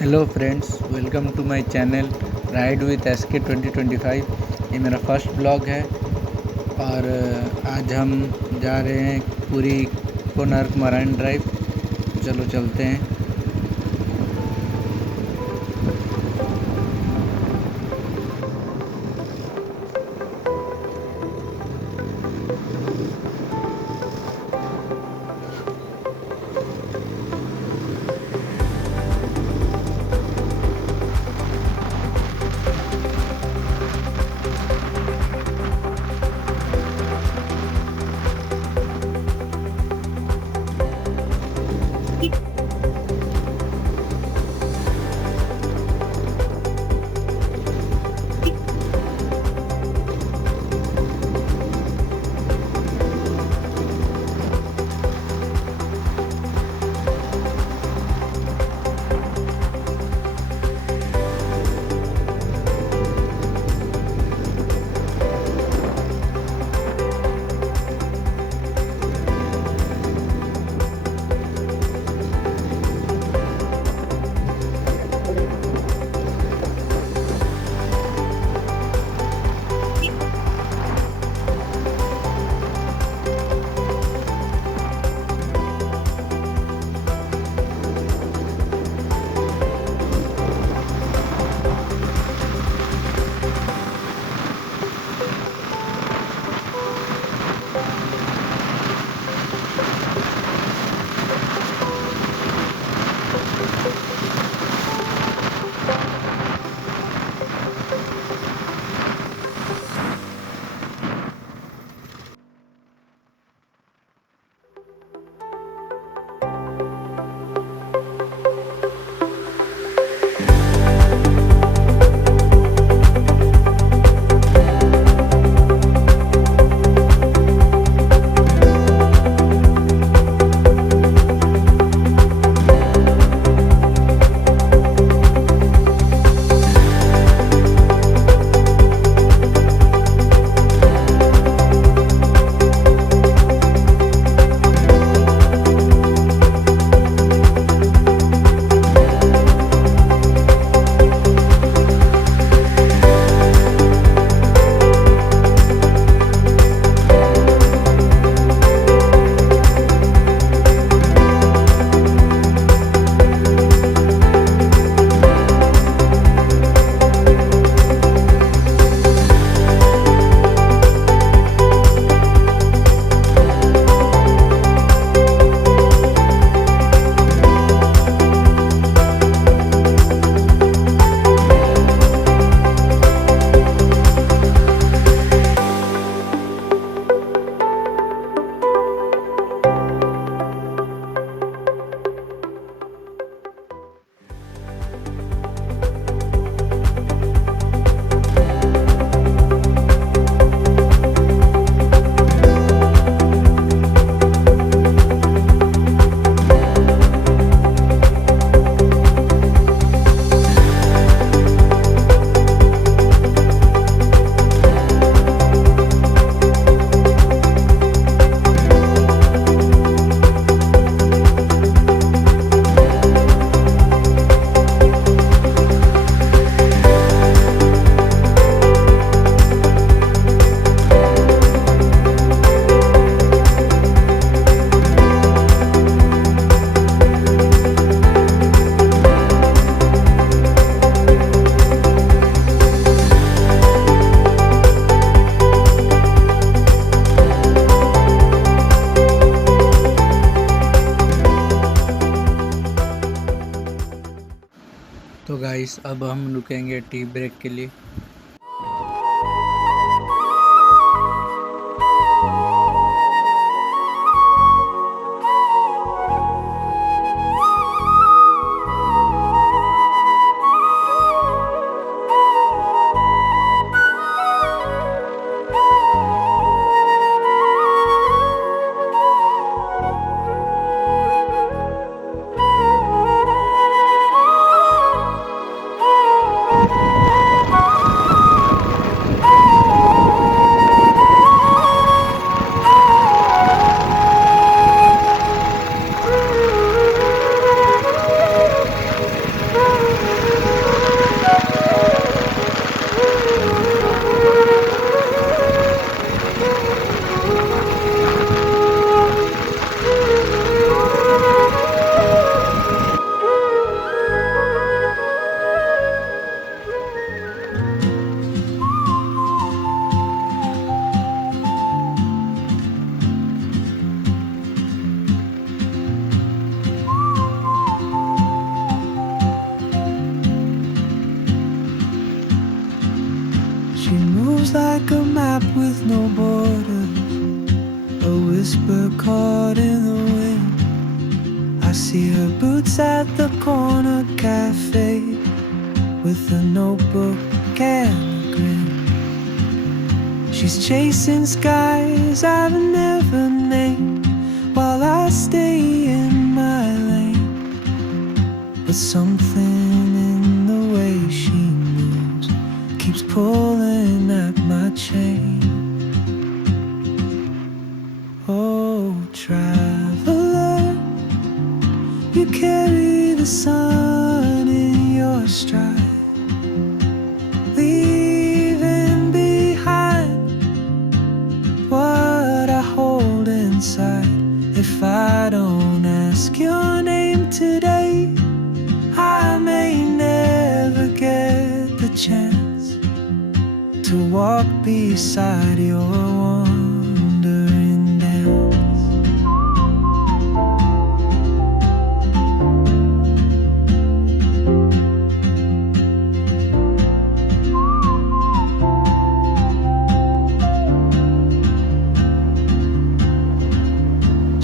Hello friends, welcome to my channel ride with S K 2025। ये मेरा first blog है और आज हम जा रहे हैं पूरी कोनार्क मराइन ड्राइव। चलो चलते हैं। तो गाइस, अब हम रुकेंगे टी ब्रेक के लिए। like a map with no borders, a whisper caught in the wind. I see her boots at the corner cafe, with a notebook and a grin. She's chasing skies I've never named, while I stay in my lane. But something in the way she moves keeps pulling at my chain. Oh, traveler, you carry the sun in your stride, leaving behind what I hold inside. If I don't ask your name today, I may never get the chance to walk beside your wandering dance.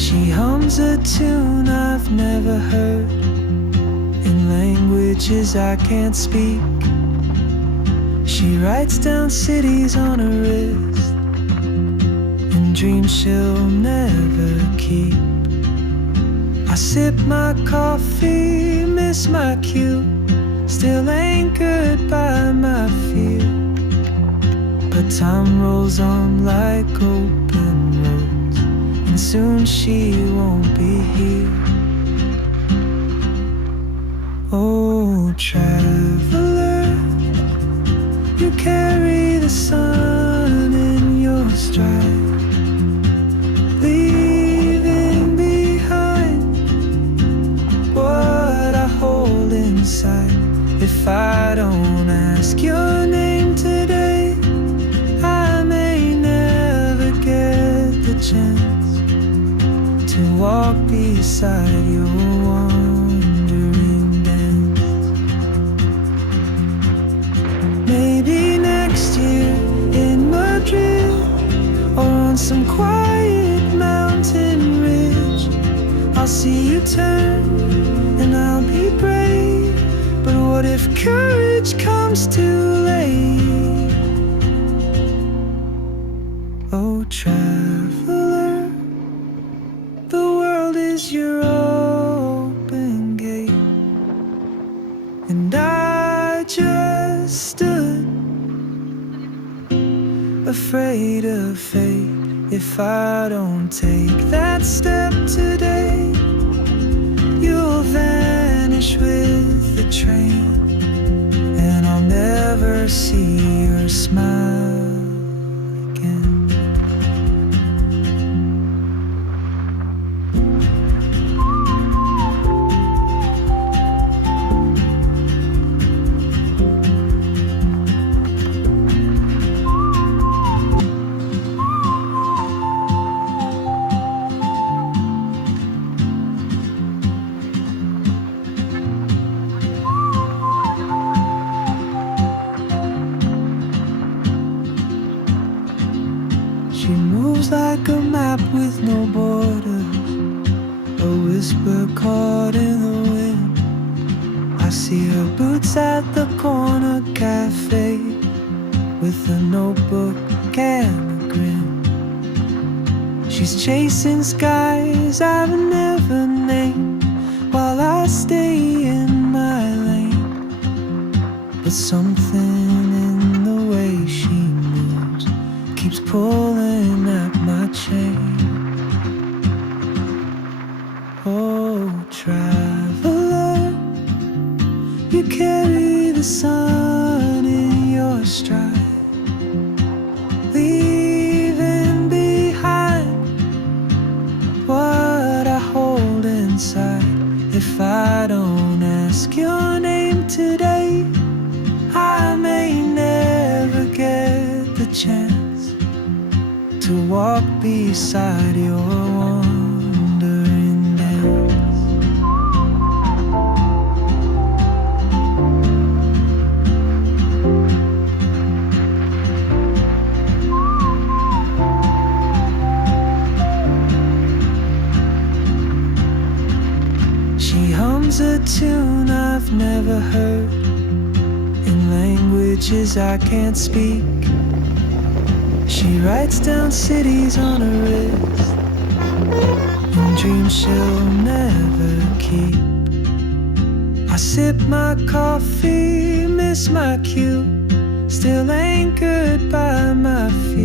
She hums a tune I've never heard, in languages I can't speak. She writes down cities on her wrist, and dreams she'll never keep. I sip my coffee, miss my cue, still anchored by my fear. But time rolls on like open roads, and soon she won't be here. Oh, traveler, you carry the sun in your stride, leaving behind what I hold inside. If I don't ask your name today, I may never get the chance to walk beside your wandering dance. Maybe next year in Madrid, or on some quiet mountain ridge, I'll see you turn and I'll be brave. But what if courage comes too late? Oh, traveler, the world is your open gate, and I just stood afraid of fate. If I don't take that step today, you'll vanish with the train, and I'll never see your smile again. She moves like a map with no borders, a whisper caught in the wind. I see her boots at the corner cafe, with a notebook and a grin. She's chasing skies I've never named, while I stay in my lane. But something in the way she moves keeps pulling at my chain. Oh, traveler, you carry the sun in your stride, leaving behind what I hold inside. If I don't ask your name today, I may never get the chance to walk beside your wandering dance. never heard, in languages I can't speak. She writes down cities on her wrist, and dreams she'll never keep. I sip my coffee, miss my cue, still anchored by my feet.